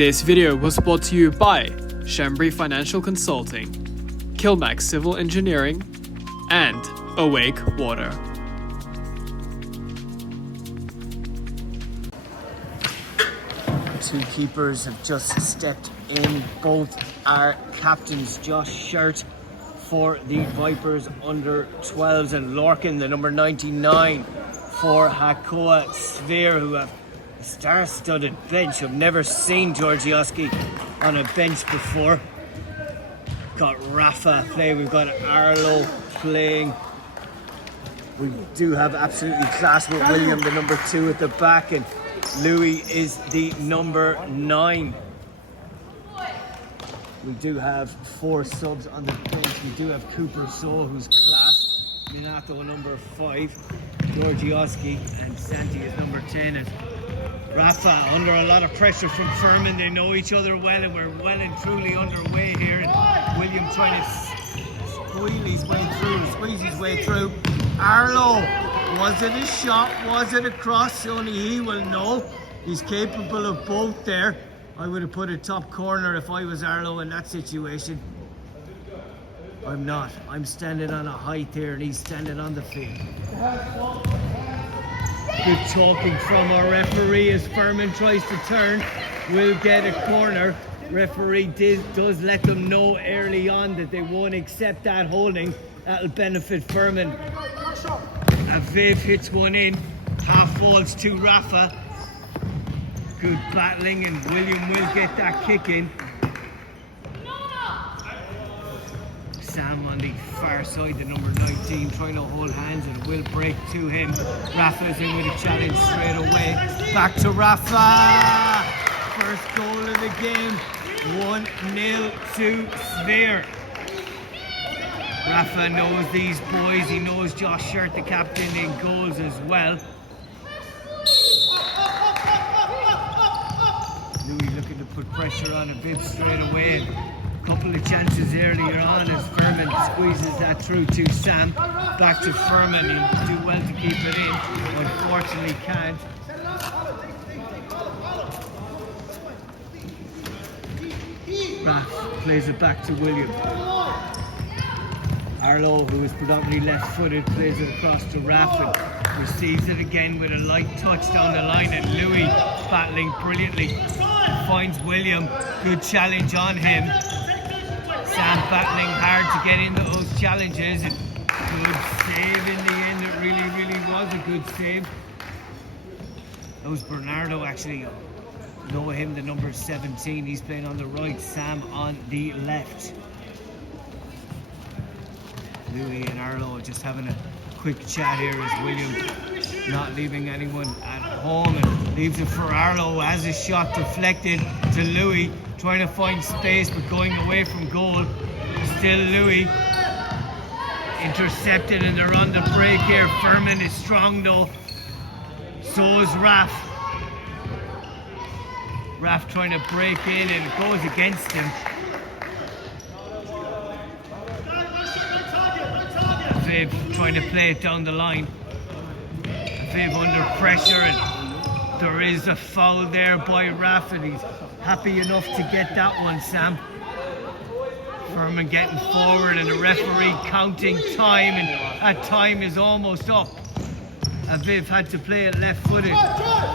This video was brought to you by Shambry Financial Consulting, Kilmax Civil Engineering, and Awake Water. Two keepers have just stepped in. Both are captains. Josh Shirt for the Vipers under 12s and Lorcan, the number 99 for Hakoah Sphere, who have a star-studded bench. I've never seen Georgioski on a bench before. Got Rafa playing, we've got Arlo playing. We do have absolutely class with William, the number 2 at the back, and Louis is the number 9. We do have 4 subs on the bench. We do have Cooper Saw, who's class. Minato, number 5. Georgioski and Santi is number 10. And Rafa under a lot of pressure from Furman. They know each other well, and we're well and truly underway here. And William trying to squeeze his way through. Arlo, was it a shot? Was it a cross? Only he will know. He's capable of both there. I would have put a top corner if I was Arlo in that situation. I'm not. I'm standing on a height here and he's standing on the field. Good talking from our referee as Furman tries to turn. Will get a corner. Referee does let them know early on that they won't accept that holding. That'll benefit Furman. Aviv hits one in. Half falls to Rafa. Good battling, and William will get that kick in. Sam on the far side, the number 19, trying to hold hands and will break to him. Rafa is in with a challenge straight away. Back to Rafa! First goal of the game. 1-0 to Sphere. Rafa knows these boys. He knows Josh Shirt, the captain, in goals as well. Louis looking to put pressure on a bit straight away. A couple of chances earlier on as Furman squeezes that through to Sam. Back to Furman. He'll do well to keep it in. Unfortunately can't. Raf plays it back to William. Arlo, who is predominantly left-footed, plays it across to Raf and receives it again with a light touch down the line, and Louis battling brilliantly. Finds William, good challenge on him. Sam battling hard to get into those challenges, and good save in the end. It really was a good save. That was Bernardo actually. Know him, the number 17. He's playing on the right, Sam on the left. Louis and Arlo are just having a quick chat here as William not leaving anyone at home, and leaves it for Arlo as a shot deflected to Louis, trying to find space but going away from goal. Still Louis intercepted, and they're on the break here. Furman is strong though, so is Raf. Raf trying to break in, and it goes against him. Aviv trying to play it down the line. Aviv under pressure, and there is a foul there by Raf, and he's happy enough to get that one, Sam. Furman getting forward, and the referee counting time, and that time is almost up. Aviv had to play it left-footed,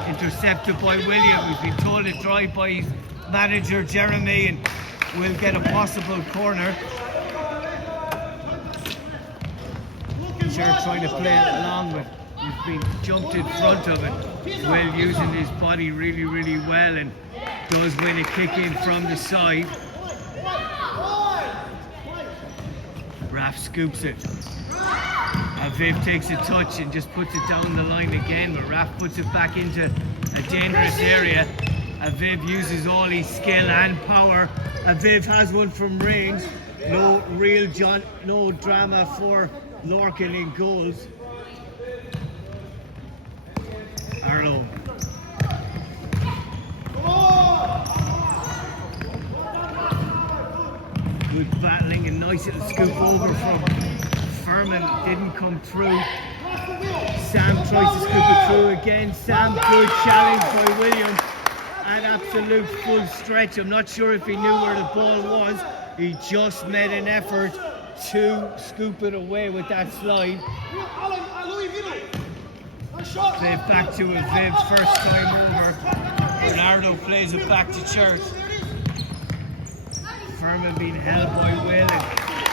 intercepted by William. He's been told it dry by his manager Jeremy, and will get a possible corner. Shirt trying to play it along, but he's been jumped in front of it. Will using his body really well, and does win a kick in from the side. Raf scoops it. Aviv takes a touch and just puts it down the line again, but Raf puts it back into a dangerous area. Aviv uses all his skill and power. Aviv has one from range. No drama for Lorcan in goals. Arlo. Good battling, and nice little scoop over from Furman. Didn't come through. Sam tries to scoop it through again. Sam, good challenge by William. at absolute full stretch. I'm not sure if he knew where the ball was. He just made an effort to scoop it away with that slide. Play it back to Aviv's first time over. Bernardo plays it back to Church. Furman being held by Will and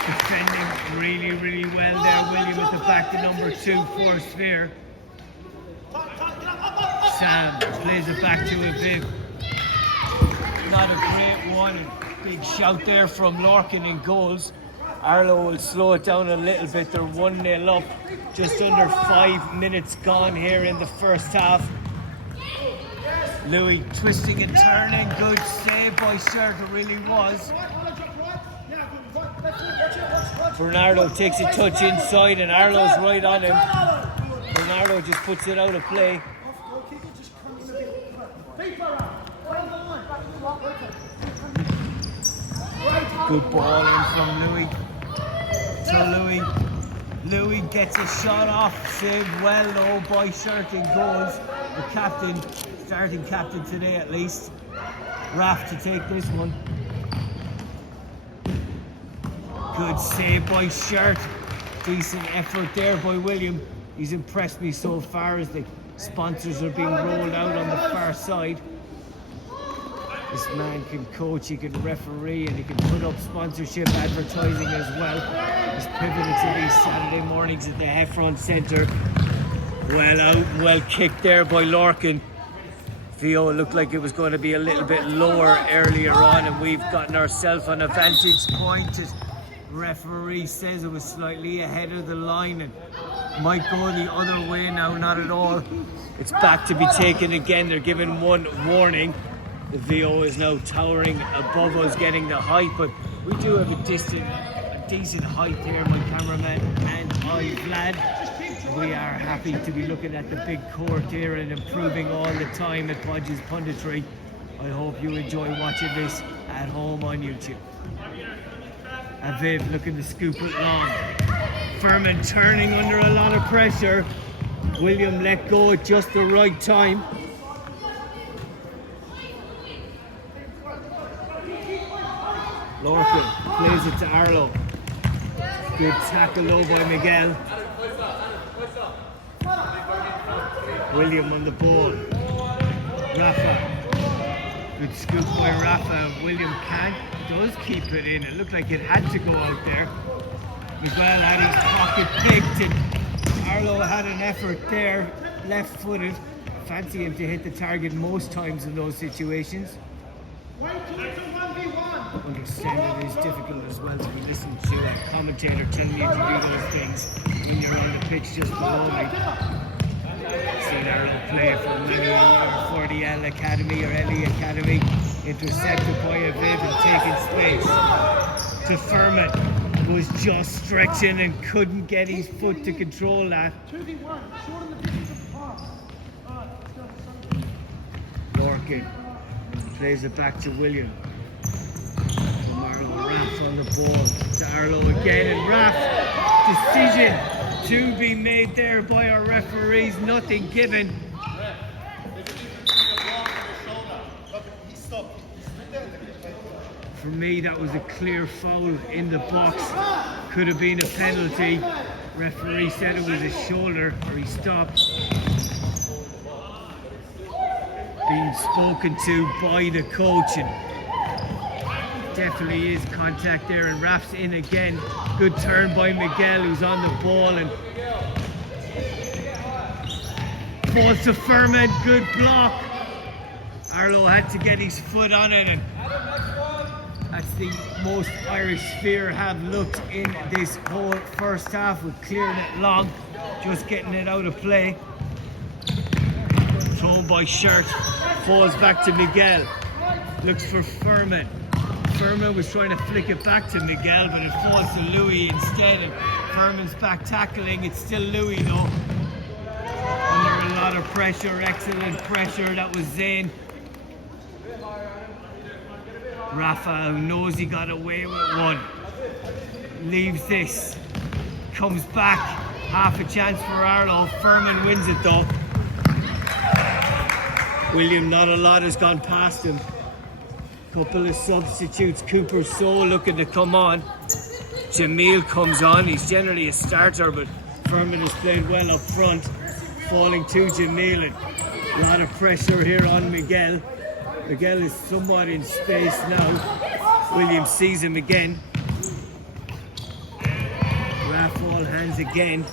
defending really well there. William at the back to number 2 for Sphere. Sam plays it back to Aviv. Not a great one. Big shout there from Lorcan in goals. Arlo will slow it down a little bit. They're 1-0 up. Just under 5 minutes gone here in the first half. Louis twisting and turning. Good save by Shirt. It really was. Bernardo takes a touch inside and Arlo's right on him. Bernardo just puts it out of play. Good ball in from Louis. To Louis. Louis gets a shot off. Saved well though by Shirt in goals. The captain, starting captain today at least. Raf to take this one. Good save by Shirt. Decent effort there by William. He's impressed me so far as the sponsors are being rolled out on the far side. This man can coach, he can referee, and he can put up sponsorship advertising as well. He's pivoted to these Saturday mornings at the Heffron Centre. Well out and well kicked there by Lorcan. Theo looked like it was going to be a little bit lower earlier on, and we've gotten ourselves on a vantage point. Referee says it was slightly ahead of the line and might go the other way now. Not at all. It's back to be taken again. They're given one warning. The VO is now towering above us, getting the height, but we do have a decent height here, my cameraman and I, Vlad. We are happy to be looking at the big court here and improving all the time at Podge's Punditry. I hope you enjoy watching this at home on YouTube. Aviv looking to scoop it long. Furman turning under a lot of pressure. William let go at just the right time. Lorcan plays it to Arlo. Good tackle though by Miguel. William on the ball. Rafa. Good scoop by Rafa. William does keep it in. It looked like it had to go out there. Miguel had his pocket picked and Arlo had an effort there, left-footed. Fancy him to hit the target most times in those situations. Understand it is difficult as well to be listening to a commentator telling you to do those things when you're on the pitch just below me. Seen Arlo play for the L Academy or Ellie Academy, intercepted by Aviv and taking space to Furman, who was just stretching and couldn't get his foot to control that. Lorcan plays it back to William. Raf on the ball to Arlo again, and Raf, decision to be made there by our referees, nothing given. For me, that was a clear foul in the box. Could have been a penalty. Referee said it was a shoulder, or he stopped. Being spoken to by the coach, and definitely is contact there, and Raf's in again. Good turn by Miguel, who's on the ball, and falls to Furman. Good block. Arlo had to get his foot on it, and that's the most Irish Sphere have looked in this whole first half, with clearing it long, just getting it out of play. Thrown by Shirt, falls back to Miguel, looks for Furman. Furman was trying to flick it back to Miguel, but it falls to Louis instead, and Furman's back tackling. It's still Louis though, under a lot of pressure. Excellent pressure. That was Zane. Rafa, who knows he got away with one, leaves this, comes back, half a chance for Arlo. Furman wins it though. William, not a lot has gone past him. Couple of substitutes. Cooper So looking to come on. Jamil comes on. He's generally a starter, but Furman has played well up front. Falling to Jamil, and a lot of pressure here on Miguel. Miguel is somewhat in space now. William sees him again. Raf all hands again.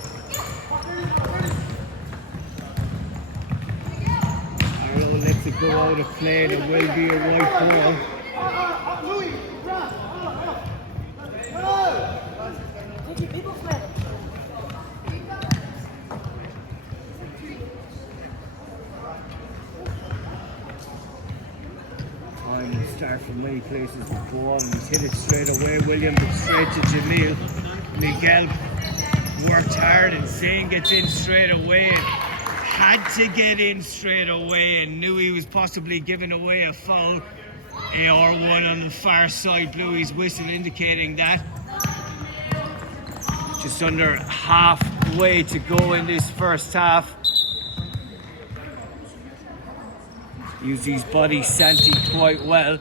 Arrow lets it go out of play. There will be a white ball. Time will start from many places with ball, and he's hit it straight away. William, but straight to Jamil. Miguel worked hard, and Zane gets in straight away. And had to get in straight away, and knew he was possibly giving away a foul. AR1 on the far side blew his whistle, indicating that. Just under halfway to go in this first half. Used his body, Santi, quite well.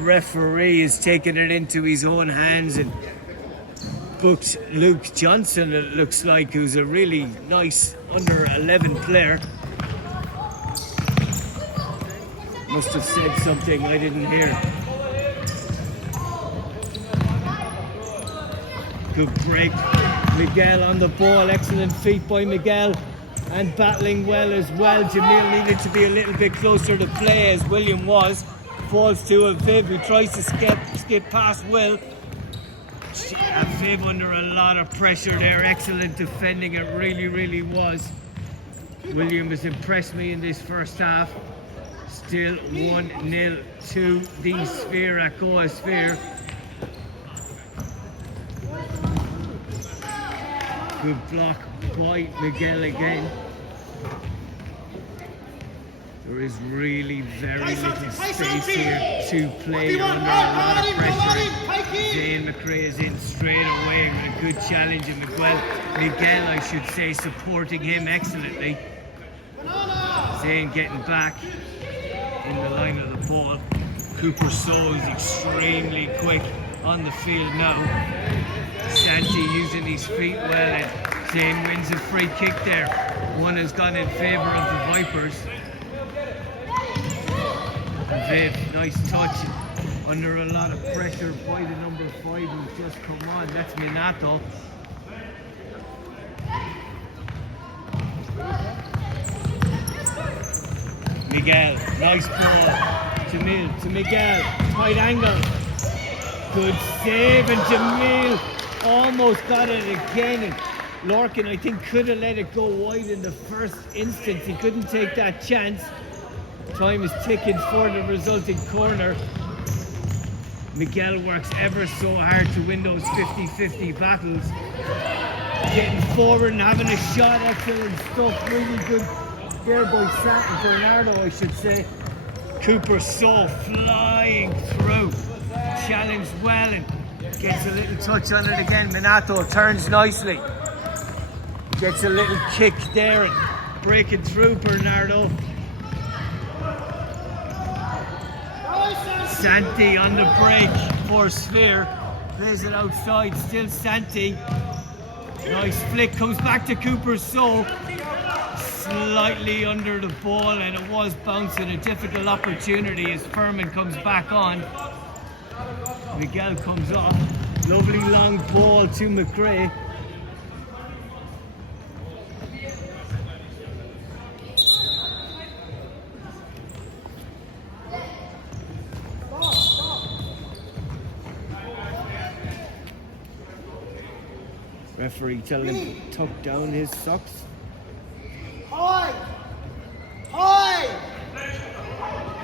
Referee has taken it into his own hands and booked Luke Johnson, it looks like, who's a really nice under 11 player. Must have said something I didn't hear. Good break. Miguel on the ball. Excellent feet by Miguel. And battling well as well. Jamil needed to be a little bit closer to play, as William was. Falls to a Viv, who tries to skip past Will. A Viv under a lot of pressure there. Excellent defending, it really was. William has impressed me in this first half. Still 1-0 to the Sphere, Hakoah Sphere. Good block by Miguel again. There is really very little space here to play under a lot of pressure. Zane McRae is in straight away with a good challenge, and Miguel, I should say, supporting him excellently. Zane getting back in the line of the ball. Cooper So is extremely quick on the field now. Santi using his feet well, and Zane wins a free kick there. One has gone in favour of the Vipers. Viv, nice touch, under a lot of pressure by the number 5 who's just come on. That's Minato. Miguel, nice ball. Jamil to Miguel, tight angle. Good save, and Jamil almost got it again. And Lorcan, I think, could have let it go wide in the first instance. He couldn't take that chance. Time is ticking for the resulting corner. Miguel works ever so hard to win those 50-50 battles. Getting forward and having a shot, excellent stuff. Really good there by Bernardo, I should say. Cooper So flying through. Challenged well and gets a little touch on it again. Minato turns nicely. Gets a little kick there and breaking through Bernardo. Santi on the break for Sphere. Plays it outside, still Santi. Nice flick, comes back to Cooper So. Slightly under the ball, and it was bouncing. A difficult opportunity as Furman comes back on. Miguel comes off. Lovely long ball to McRae. Referee telling him to tuck down his socks.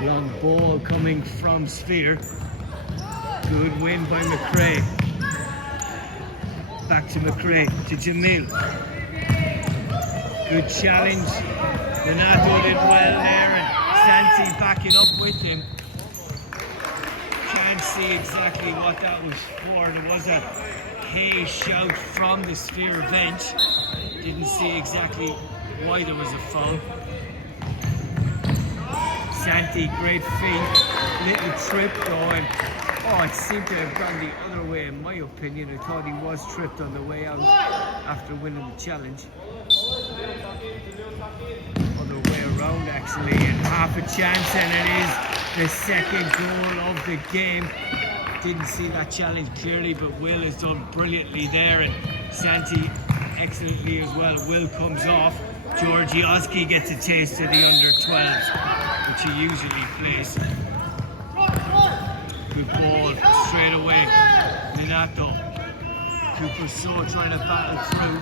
Long ball coming from Sphere. Good win by McRae. Back to McRae, to Jamil. Good challenge. Donato did well there, and Santi backing up with him. Can't see exactly what that was for. There was a hey shout from the Sphere bench. Didn't see exactly why there was a foul. Santi, great feet, little trip though, and it seemed to have gone the other way in my opinion. I thought he was tripped on the way out after winning the challenge. Other way around actually, and half a chance, and it is the second goal of the game. Didn't see that challenge clearly, but Will has done brilliantly there, and Santi excellently as well. Will comes off. Georgioski gets a taste of the under-12s, which he usually plays. Good ball straight away. Minato. Cooper So trying to battle through.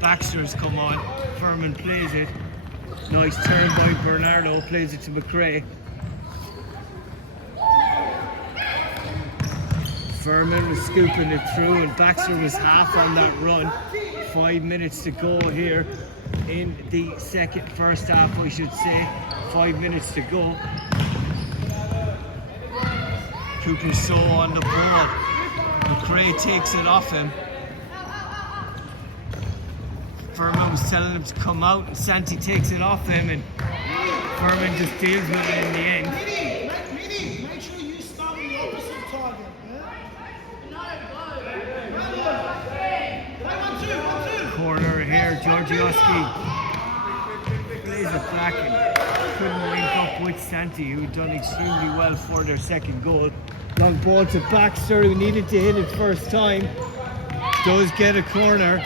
Baxter's come on. Furman plays it. Nice turn by Bernardo. Plays it to McRae. Furman was scooping it through, and Baxter was half on that run. 5 minutes to go here in the first half, I should say. 5 minutes to go. Cooper So on the ball. McRae takes it off him. Furman was telling him to come out, and Santi takes it off him, and Furman just deals with it in the end. Make sure you start with the opposite target. Corner here, Georgioski plays it back and couldn't link up with Santi, who done extremely well for their second goal. Long ball to Baxter, who needed to hit it first time. Does get a corner.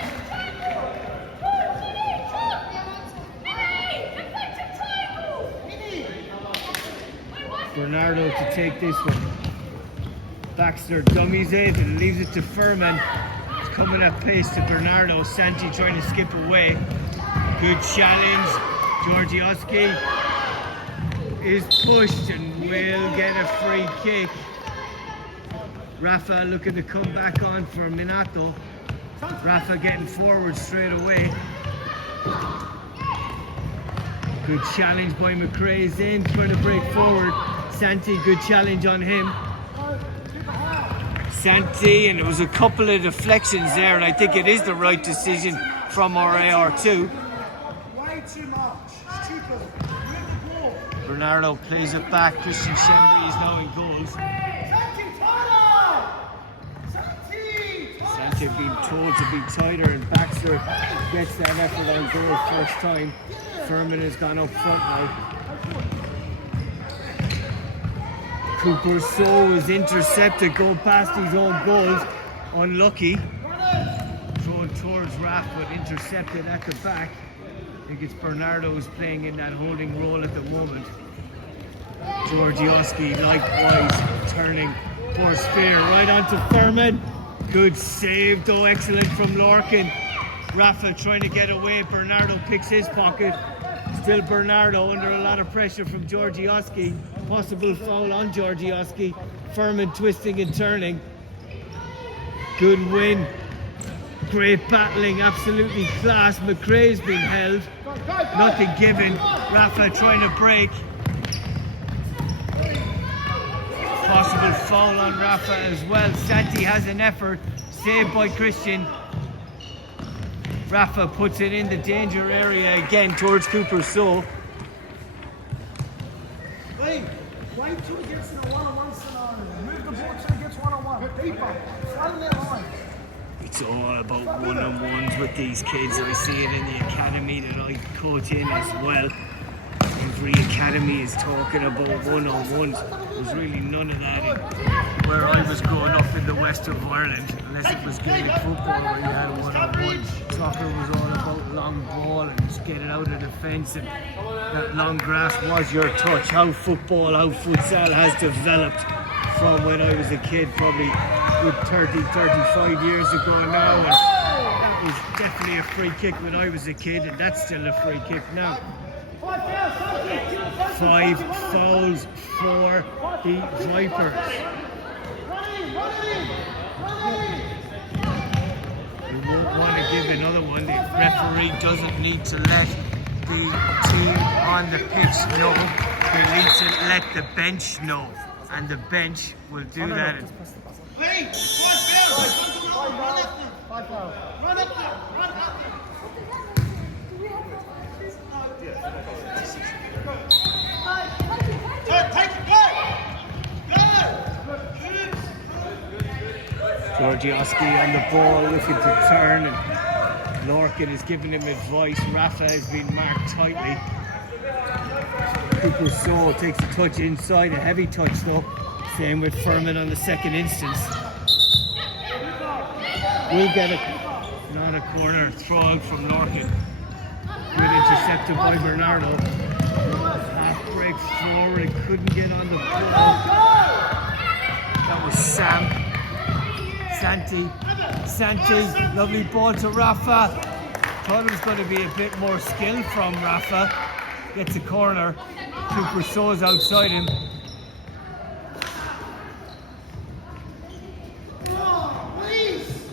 Bernardo to take this one. Baxter dummies it and leaves it to Furman. It's coming at pace to Bernardo. Santi trying to skip away. Good challenge. Georgioski is pushed and will get a free kick. Rafa looking to come back on for Minato. Rafa getting forward straight away. Good challenge by McRae's in, trying to break forward. Santi, good challenge on him. Santi, and there was a couple of deflections there, and I think it is the right decision from our AR2. Way too much. Stupid. Bernardo plays it back. Christian Shembri is now in goals. Santi being told to be tighter, and Baxter gets that effort on goal first time. Furman has gone up front now. Cooper So is intercepted, going past his own goals. Unlucky. Thrown towards Raf, but intercepted at the back. I think it's Bernardo who's playing in that holding role at the moment. Georgioski likewise turning for Spear right onto Furman. Good save though, excellent from Lorcan. Rafa trying to get away. Bernardo picks his pocket. Still Bernardo under a lot of pressure from Georgioski. Possible foul on Georgioski. Furman twisting and turning. Good win. Great battling, absolutely class. McRae's been held. Nothing given. Rafa trying to break. Possible foul on Rafa as well. Santi has an effort. Saved by Christian. Rafa puts it in the danger area again towards Cooper So. Wait till it gets in a one-on-one scenario. Move the ball till it gets one-on-one. Deeper. Front of that line. It's all about one-on-ones with these kids. I see it in the academy that I coach in as well. Every academy is talking about one-on-ones. There's really none of that in where I was growing up in the west of Ireland, unless it was Gaelic football where you had one-on-one. Soccer was all about long ball and just get it out of the fence, and that long grass was your touch. How futsal has developed from when I was a kid, probably good 35 years ago now, and that was definitely a free kick when I was a kid, and that's still a free kick now. 5 fouls for the Vipers. We won't want to give another one. The referee doesn't need to let the team on the pitch know. He needs to let the bench know, and the bench will do that. Hey, 5 fouls. Run up there. Run up there. Gorgioski on the ball, looking to turn, and Lorcan is giving him advice. Rafa has been marked tightly. Cooper Soul takes a touch inside, a heavy touch though. Same with Furman on the second instance. We'll get it. Not a corner throw out from Lorcan. Good intercepted by Bernardo. Half break forward, he couldn't get on the ball. That was Sam. Santi, lovely ball to Rafa. Thought it was going to be a bit more skill from Rafa. Gets a corner. Cooper So's outside him.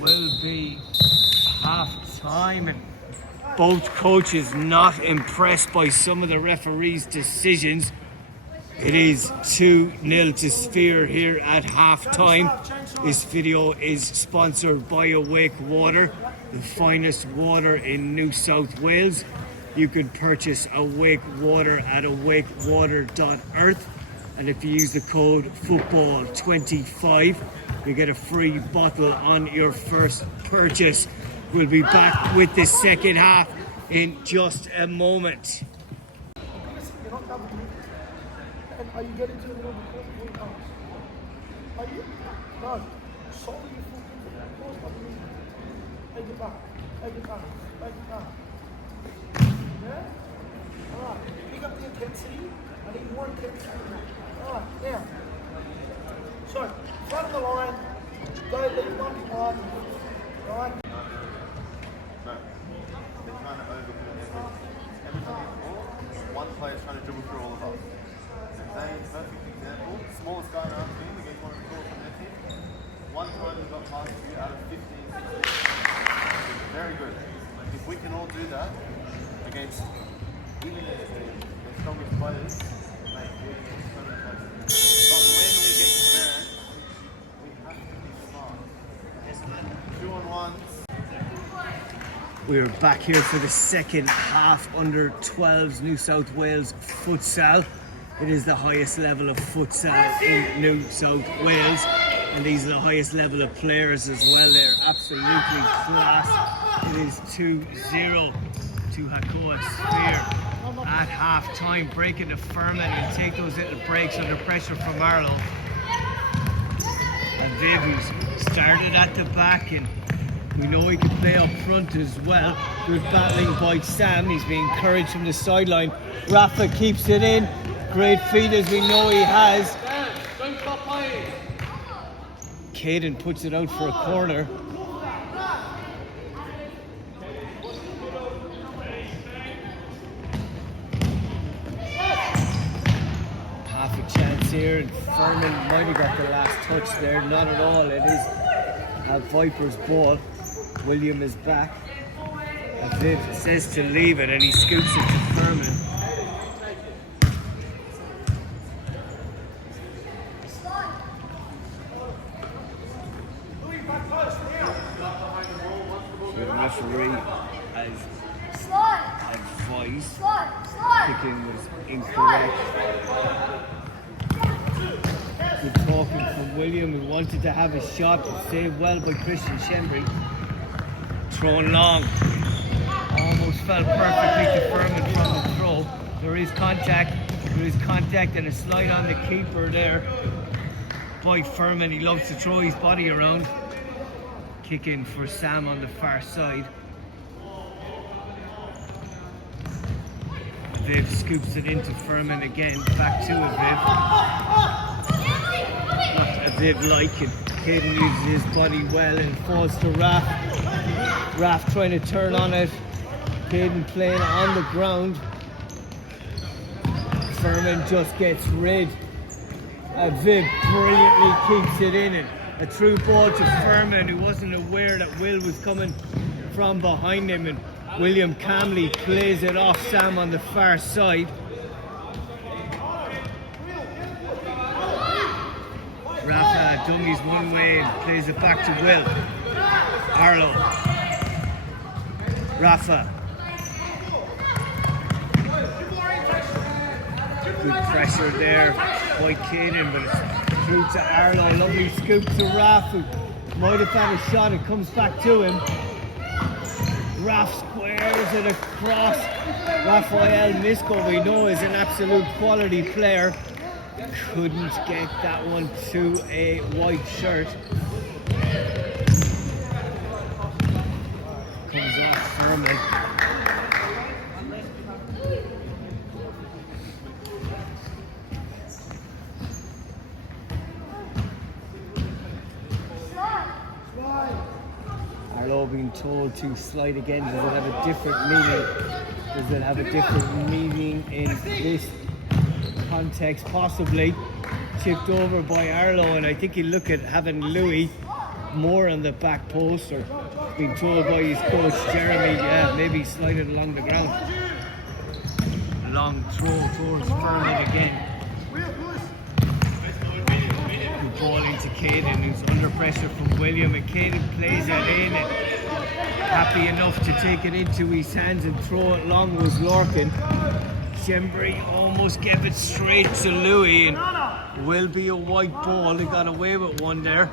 Will be half time, and both coaches not impressed by some of the referees' decisions. It is 2-0 to Sphere here at half time. This video is sponsored by Awake Water, the finest water in New South Wales. You can purchase Awake Water at awakewater.earth, and if you use the code FOOTBALL25, you get a free bottle on your first purchase. We'll be back with the second half in just a moment. And are you getting to the middle of the court before you pass? Are you? No. Solely you full into that course, I believe. Take it back. Take it back. Take it back. Yeah? Alright. Pick up the intensity. I need more intensity. Alright, now. So, front of the line. Go leave one behind. Alright? No. They're trying to overdo everything. One player's trying to dribble through all of us. Zane's perfect example. Smallest guy in our team against one of the calls from their team. One time he got past you out of 15, 16. Very good. If we can all do that against even the strongest players, mate, we're so many places. But when we get to man, we have to be smart. 2-on-1s. We're back here for the second half under 12s New South Wales futsal. It is the highest level of futsal in New South Wales, and these are the highest level of players as well. They're absolutely class. It is 2-0 to Hakoah Sphere at half time. Breaking the Furman and take those little breaks under pressure from Arlo. And Viv, who's started at the back, and we know he can play up front as well. Good battling by Sam. He's being encouraged from the sideline. Rafa keeps it in. Great feet as we know he has. Don't stop playing. Caden puts it out for a corner. Half a chance here, and Furman might have got the last touch there. Not at all. It is a Vipers ball. William is back. Viv says to leave it, and he scoops it to Furman. The referee has advised kicking was incorrect. Good talking from William, who wanted to have a shot, but saved well by Christian Shembry. Thrown long. Almost fell perfectly to Furman from the throw. There is contact and a slide on the keeper there by Furman. He loves to throw his body around. Kick in for Sam on the far side. Viv scoops it into Furman again. Back to a Viv. Not a Viv like it. Caden uses his body well and falls to Raf. Raf trying to turn on it. Caden playing on the ground. Furman just gets rid. Viv brilliantly keeps it in, and a through ball to Furman, who wasn't aware that Will was coming from behind him, and William calmly plays it off Sam on the far side. Rafa dummies one way and plays it back to Will. Arlo. Rafa. Good pressure there by Caden, but it's through to Arlo. Lovely scoop to Rafa. Might have had a shot, it comes back to him. Raf squares it across. Raphael Misko, we know, is an absolute quality player. Couldn't get that one to a white shirt. Comes off Furman. Arlo being told to slide again. Does it have a different meaning? Does it have a different meaning in this context? Possibly. Chipped over by Arlo, and I think he'll look at having Louis more on the back post, or being told by his coach Jeremy, yeah, maybe slide it along the ground. Long throw towards Furman again. The ball into Caden, who's under pressure from William, and Caden plays it in, and happy enough to take it into his hands and throw it long was Lorcan. Shembry almost gave it straight to Louis, and will be a white ball. They got away with one there.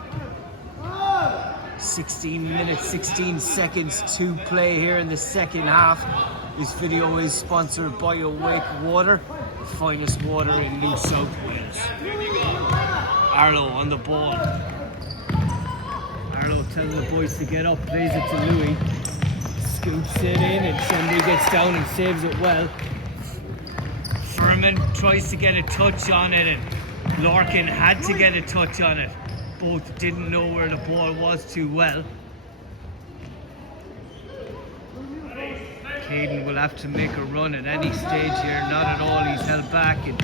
16 minutes, 16 seconds to play here in the second half. This video is sponsored by Awake Water, the finest water in New South Wales. Arlo on the ball. Arlo telling the boys to get up, plays it to Louis. Scoops it in, and Shembry gets down and saves it well. Furman tries to get a touch on it, and Lorcan had to get a touch on it. Both didn't know where the ball was too well. Caden will have to make a run at any stage here. Not at all, he's held back, and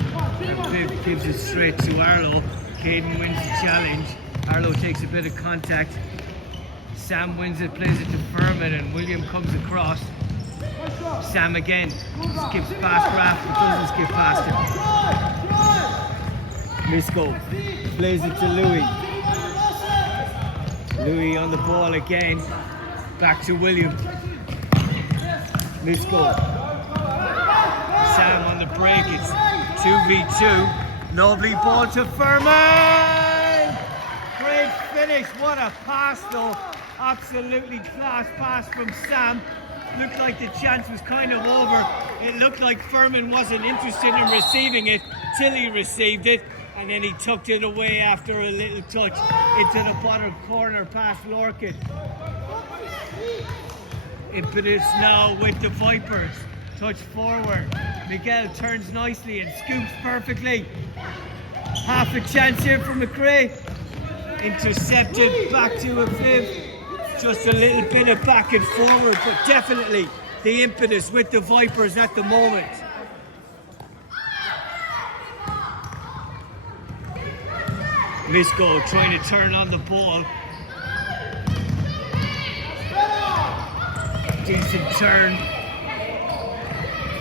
Viv gives it straight to Arlo. Caden wins the challenge. Arlo takes a bit of contact. Sam wins it, plays it to Furman, and William comes across. Sam again skips past Raf, but doesn't skip past him. Misko plays it to Louis. Louis on the ball again. Back to William. Misko. Sam on the break. It's 2v2. Lovely ball to Furman. Great finish. What a pass though. Absolutely class pass from Sam. Looked like the chance was kind of over. It looked like Furman wasn't interested in receiving it till he received it, and then he tucked it away after a little touch into the bottom corner past Lorcan. Impetus now with the Vipers. Touch forward. Miguel turns nicely and scoops perfectly. Half a chance here for McRae. Intercepted back to a Viv. Just a little bit of back and forward, but definitely the impetus with the Vipers at the moment. Misko trying to turn on the ball. Decent turn.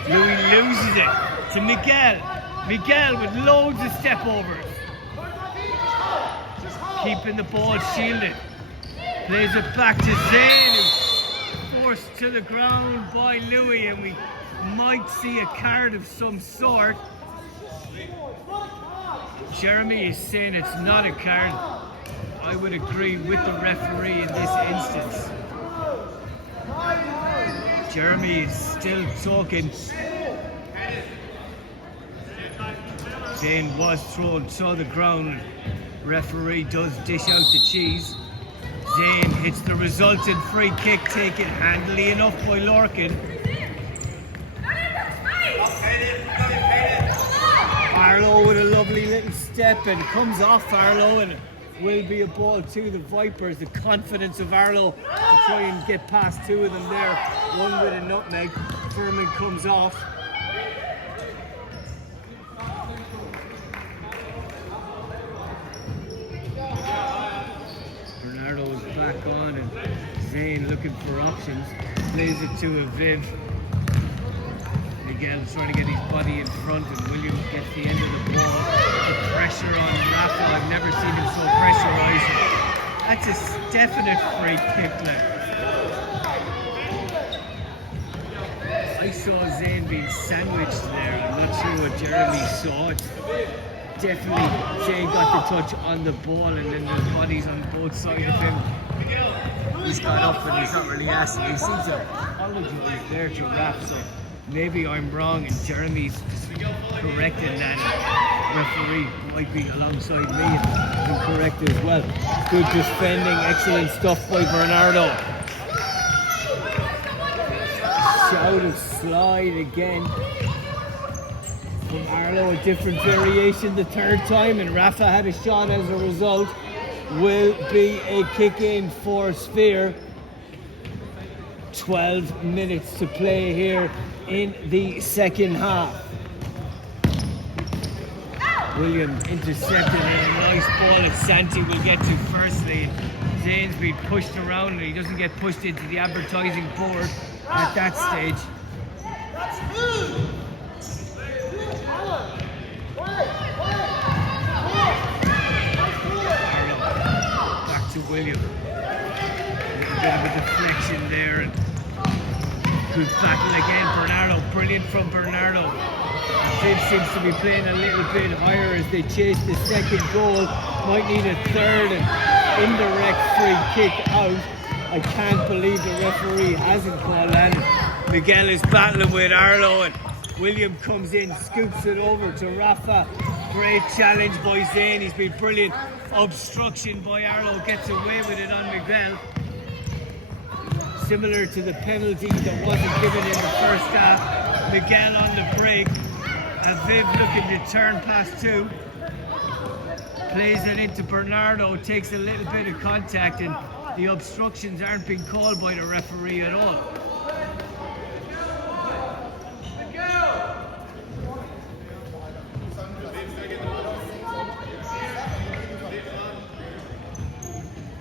Louis loses it to Miguel. Miguel with loads of step overs. Keeping the ball shielded. Plays it back to Zane, who's forced to the ground by Louis, and we might see a card of some sort. Jeremy is saying it's not a card. I would agree with the referee in this instance. Jeremy is still talking. Zane was thrown to the ground. Referee does dish out the cheese. Zane hits the resultant free kick, taken handily enough by Lorcan. Arlo with a lovely little step, and comes off Arlo, and it will be a ball to the Vipers. The confidence of Arlo to try and get past two of them there. One with a nutmeg. Furman comes off. Bernardo's back on, and Zane looking for options. Plays it to a Viv. Miguel trying to get his body in front, and Williams gets the end of the ball. The pressure on Rafa, I've never seen him so pressurised. That's a definite free kick left. I saw Zane being sandwiched there. I'm not sure what Jeremy saw. definitely Shane got the touch on the ball, and then there's bodies on both sides of him. He's got up and he's not really asking. He seems to apologise there to ref, so maybe I'm wrong and Jeremy's correcting that. Referee might be alongside me and correct as well. Good defending, excellent stuff by Bernardo. Shout of slide again from Arlo, a different variation the third time, and Rafa had a shot as a result. Will be a kick in for Sphere. 12 minutes to play here in the second half. William intercepted and a nice ball that Santi will get to firstly. Zane's been pushed around and he doesn't get pushed into the advertising board at that stage. Back to William. A little bit of a deflection there and good battle again. Bernardo, brilliant from Bernardo. Viv seems to be playing a little bit higher as they chase the second goal. Might need a third and indirect free kick out. I can't believe the referee hasn't called that. Miguel is battling with Arlo and William comes in, scoops it over to Rafa. Great challenge by Zane, he's been brilliant. Obstruction by Arlo, gets away with it on Miguel. Similar to the penalty that wasn't given in the first half. Miguel on the break. Viv looking to turn past two. Plays it into Bernardo, takes a little bit of contact, and the obstructions aren't being called by the referee at all.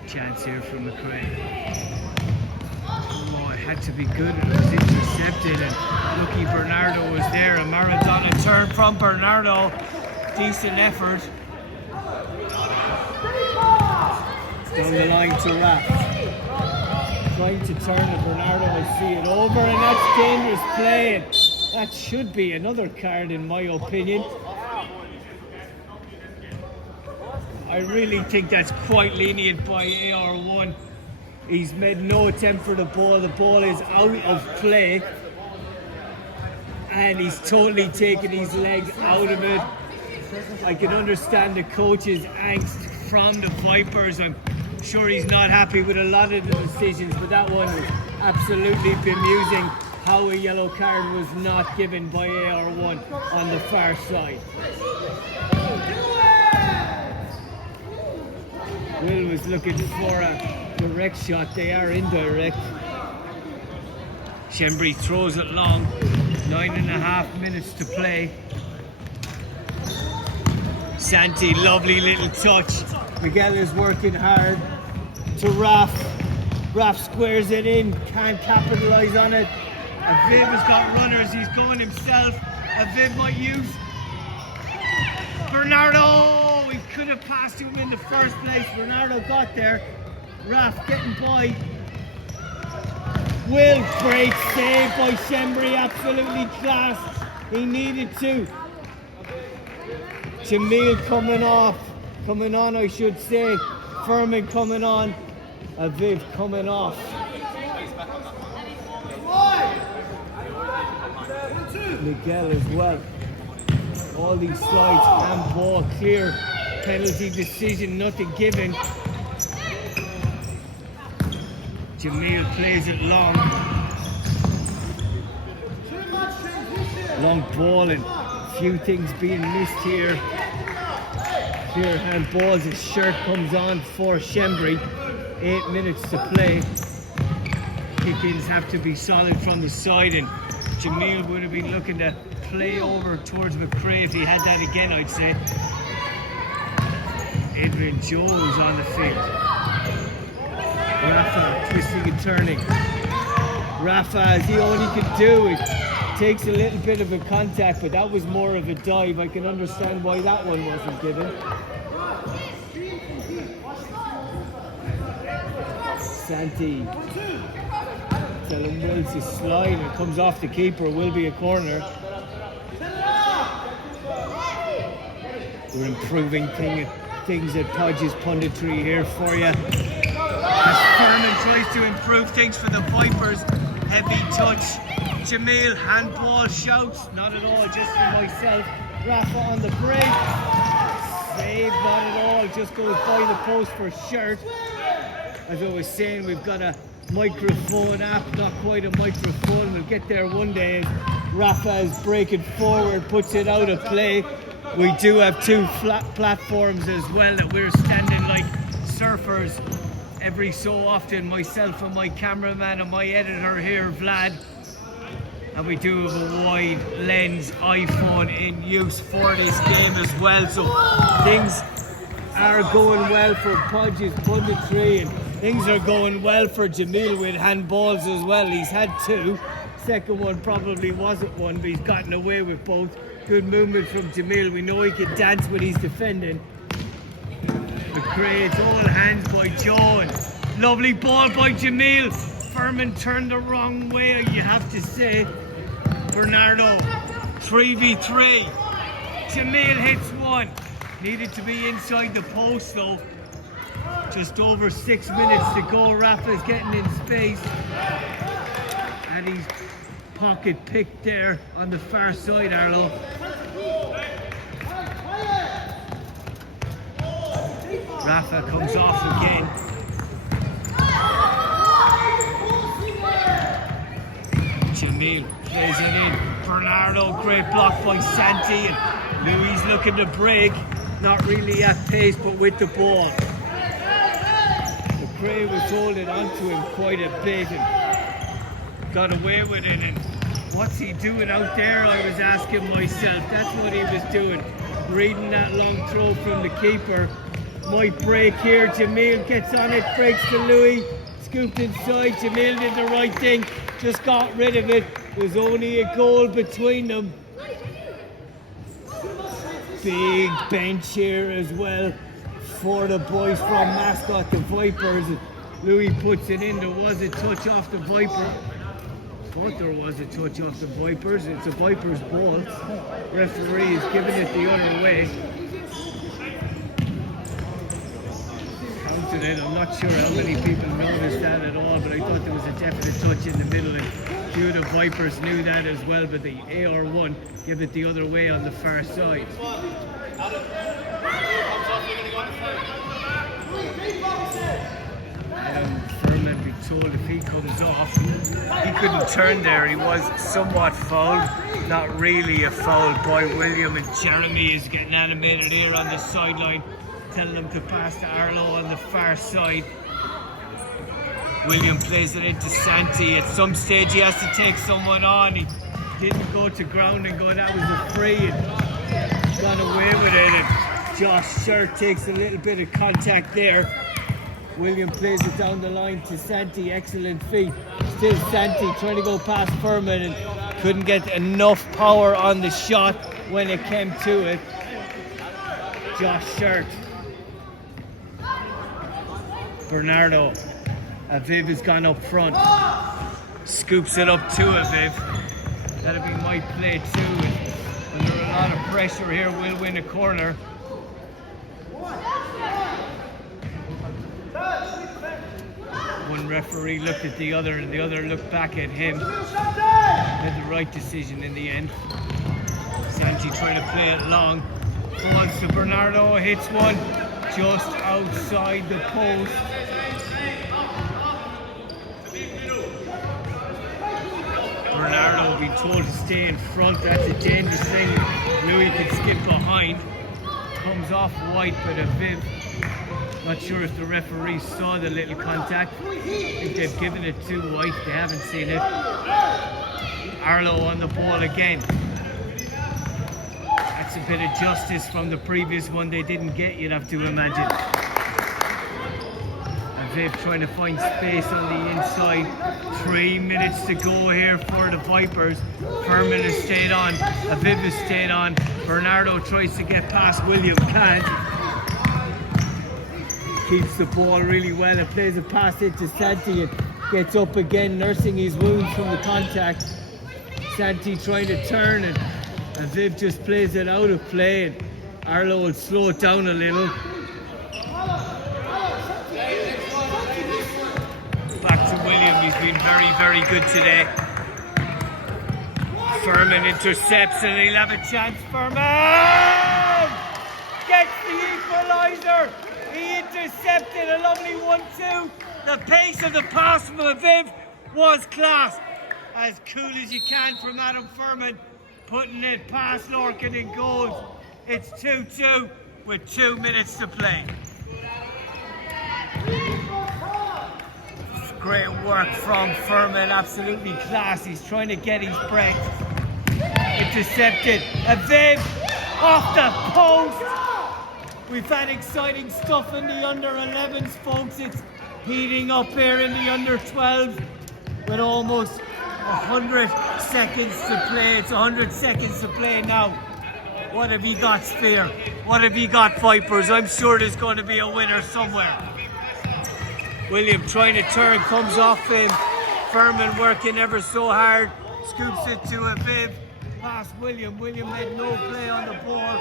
Chance here from McRae. Oh, it had to be good, and it was intercepted, and lucky Bernardo was there. A Maradona turn from Bernardo. Decent effort. Down the line to Raf. Trying to turn to Bernardo, I see it over, and that's dangerous play. And that should be another card in my opinion. I really think that's quite lenient by AR1. He's made no attempt for the ball. The ball is out of play. And he's totally taken his leg out of it. I can understand the coach's angst from the Vipers. I'm sure he's not happy with a lot of the decisions, but that one was absolutely bemusing how a yellow card was not given by AR1 on the far side. Will was looking for a direct shot. They are indirect. Shembri throws it long. 9.5 minutes to play. Santi, lovely little touch. Miguel is working hard to Raf. Raf squares it in, can't capitalise on it. Aviv has got runners, he's going himself. Aviv might use. Bernardo! He could have passed to him in the first place. Bernardo got there. Raf getting by. Will, great save by Shembri, absolutely class. He needed to. Jamil coming on I should say. Furman coming on. Aviv coming off. Miguel as well. All these slides and ball clear. Penalty decision, nothing given. Jamil plays it long. Long ball and a few things being missed here. Clear hand balls, his shirt comes on for Shembri. 8 minutes to play. Kick-ins have to be solid from the side, and Jamil would have been looking to play over towards McRae if he had that again, I'd say. Adrian Jones on the field. Rafa twisting and turning. Rafa, as he all he can do, it takes a little bit of a contact, but that was more of a dive. I can understand why that one wasn't given. Santi telling Will to slide, it comes off the keeper, will be a corner. We're improving things at Podge's Punditry here for you. As Furman tries to improve things for the Vipers. Heavy touch. Jamil, handball shouts. Not at all, just for myself. Rafa on the break. Save, not at all. Just goes by the post for Shirt. As I was saying, we've got a microphone app, not quite a microphone. We'll get there one day. Rafa is breaking forward, puts it out of play. We do have two flat platforms as well that we're standing like surfers every so often, myself and my cameraman and my editor here, Vlad. And we do have a wide lens iPhone in use for this game as well. So things are going well for Podge's Punditry, and things are going well for Jamil with handballs as well. He's had two. Second one probably wasn't one, but he's gotten away with both. Good movement from Jamil. We know he can dance when he's defending. McRae, it's all hands by John. Lovely ball by Jamil. Furman turned the wrong way, you have to say. Bernardo, 3v3. Jamil hits one. Needed to be inside the post though. Just over 6 minutes to go. Rafa's getting in space. And he's pocket picked there on the far side, Arlo. Rafa comes off again. Jamil plays it in. Bernardo, great block by Santi. And Louis looking to break. Not really at pace, but with the ball. McRae was holding onto him quite a bit and got away with it. And what's he doing out there? I was asking myself. That's what he was doing. Reading that long throw from the keeper. Might break here. Jamil gets on it, breaks to Louis. Scooped inside. Jamil did the right thing. Just got rid of it. There's only a goal between them. Big bench here as well for the boys from Mascot, the Vipers. Louis puts it in. There was a touch off the Viper. Thought there was a touch off the Vipers. It's a Vipers ball. Referee is giving it the other way. Counted it. I'm not sure how many people noticed that at all, but I thought there was a definite touch in the middle. And a few of the Vipers knew that as well, but the AR1 give it the other way on the far side. Furman be told if he comes off, he couldn't turn there. He was somewhat fouled, not really a foul by William, and Jeremy is getting animated here on the sideline, telling him to pass to Arlo on the far side. William plays it into Santi. At some stage he has to take someone on. He didn't go to ground and go, that was a free, and got away with it. And Josh Shirt takes a little bit of contact there. William plays it down the line to Santi. Excellent feet. Still Santi trying to go past Furman and couldn't get enough power on the shot when it came to it. Josh Shirt. Bernardo. Aviv has gone up front. Scoops it up to Aviv. That'll be my play too. Under a lot of pressure here, we'll win a corner. One referee looked at the other and the other looked back at him. Made the right decision in the end. Santi trying to play it long. Balls to Bernardo, hits one just outside the post. Bernardo will be told to stay in front. That's a dangerous thing. Louis can skip behind. Comes off white, but Aviv. Not sure if the referee saw the little contact. I think they've given it to white. They haven't seen it. Arlo on the ball again. That's a bit of justice from the previous one they didn't get, you'd have to imagine. Aviv trying to find space on the inside. 3 minutes to go here for the Vipers. Furman has stayed on. Aviv has stayed on. Bernardo tries to get past William, can't. Keeps the ball really well and plays a pass into Santi and gets up again, nursing his wounds from the contact. Santi trying to turn and Aviv just plays it out of play. And Arlo will slow it down a little. Back to William, he's been very, very good today. Furman intercepts and he'll have a chance. Furman gets the equaliser. He intercepted a lovely 1-2. The pace of the pass from Aviv was class. As cool as you can from Adam Furman, putting it past Lorcan in goals. It's 2-2 with 2 minutes to play. Great work from Furman, absolutely class. He's trying to get his breath. Intercepted. Aviv off the post. We've had exciting stuff in the under-11s, folks. It's heating up here in the under-12s with almost 100 seconds to play. It's 100 seconds to play now. What have you got, Sphere? What have you got, Vipers? I'm sure there's going to be a winner somewhere. William trying to turn, comes off him. Furman working ever so hard. Scoops it to Aviv. Past William. William had no play on the ball.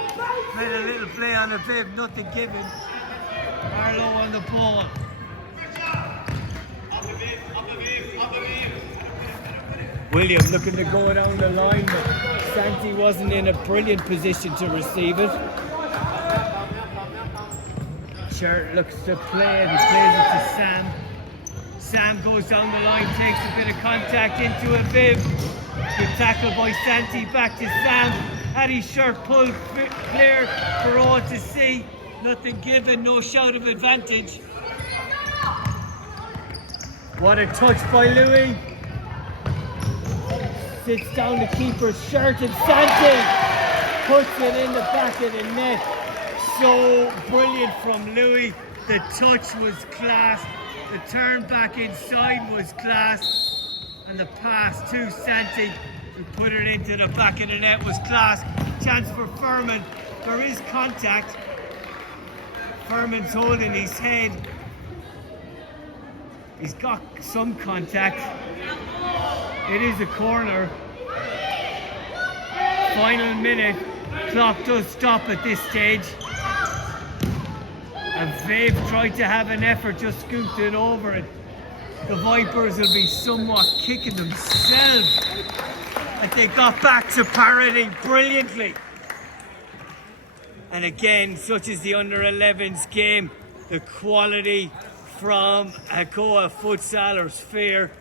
Made a little play on Aviv, nothing given. Arlo on the ball. William looking to go down the line, but Santi wasn't in a brilliant position to receive it. Shirt looks to play it, he plays it to Sam. Sam goes down the line, takes a bit of contact into Aviv. Good tackle by Santi, back to Sam. Had his shirt pulled clear for all to see. Nothing given, no shout of advantage. What a touch by Louis. Sits down the keeper's shirt and Santi puts it in the back of the net. So brilliant from Louis. The touch was class. The turn back inside was class. And the pass to Santi to put it into the back of the net was class. Chance for Furman. There is contact. Furman's holding his head. He's got some contact. It is a corner. Final minute. Clock does stop at this stage. And Aviv tried to have an effort, just scooped it over it. The Vipers will be somewhat kicking themselves. Like they got back to parity brilliantly. And again, such is the under-11s game, the quality from Hakoah Futsal or Sphere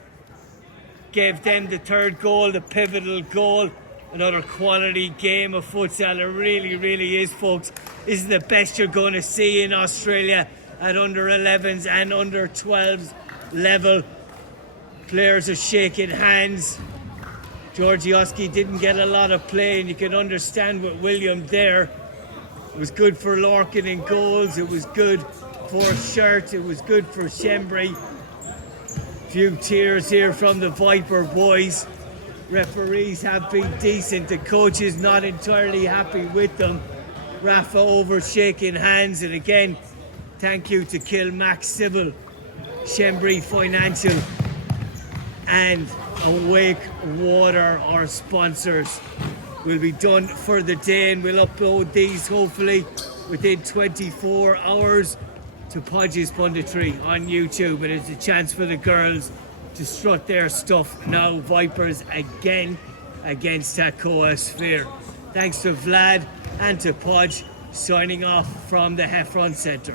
gave them the third goal, the pivotal goal. Another quality game of futsal. It really, really is, folks. This is the best you're going to see in Australia at under-11s and under-12s level. Players are shaking hands. Georgioski didn't get a lot of play, and you can understand with William there. It was good for Lorcan in goals. It was good for Shirt. It was good for Shembri. Few tears here from the Viper boys. Referees have been decent. The coach is not entirely happy with them. Rafa over shaking hands. And again, thank you to Kilmac Civil, Shembri Financial and Awake Water, our sponsors. We'll be done for the day and we'll upload these hopefully within 24 hours to Podge's Punditry on YouTube. And it's a chance for the girls to strut their stuff now. Vipers again against Hakoah Sphere. Thanks to Vlad and to Podge, signing off from the Heffron Centre.